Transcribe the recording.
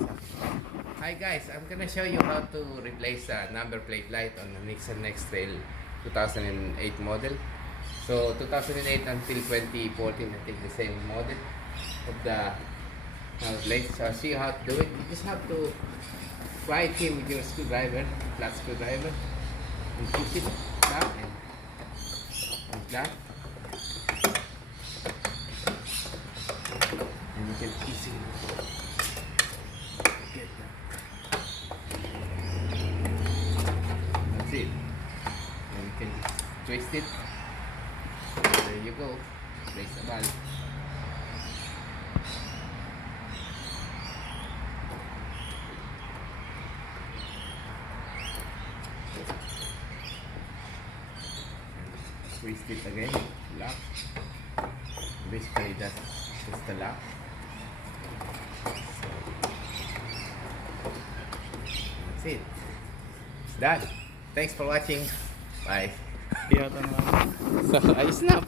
Hi guys, I'm gonna show you how to replace a number plate light on the Nissan Xtrail 2008 model. So 2008 until 2014, I think the same model of the plate. So I'll show you how to do it. You just have to pry it in with your screwdriver, flat screwdriver, and push it down and flat. And you can easily get that. That's it. And you can just twist it. There you go. Place the valve. Twist it again. Lock. Basically that's the lock. That's it. It's done. Thanks for watching. Bye. Tiyata na lang. So, ayos na.